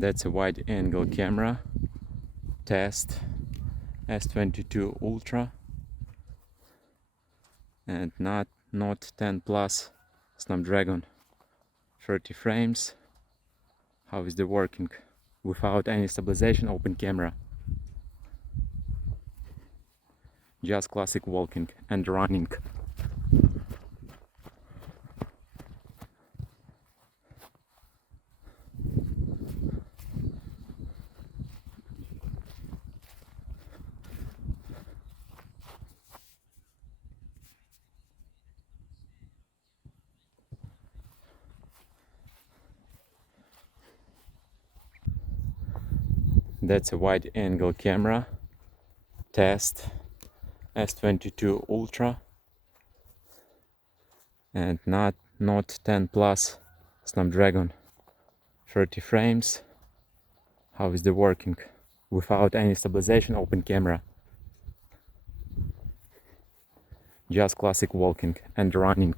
That's a wide angle camera. Test S22 Ultra and Note 10 Plus Snapdragon 30 frames. How is the working? Without any stabilization, open camera. Just classic walking and running. That's a wide angle camera. Test S22 Ultra and Note 10 Plus Snapdragon 30 frames. How is the working? Without any stabilization, open camera. Just classic walking and running.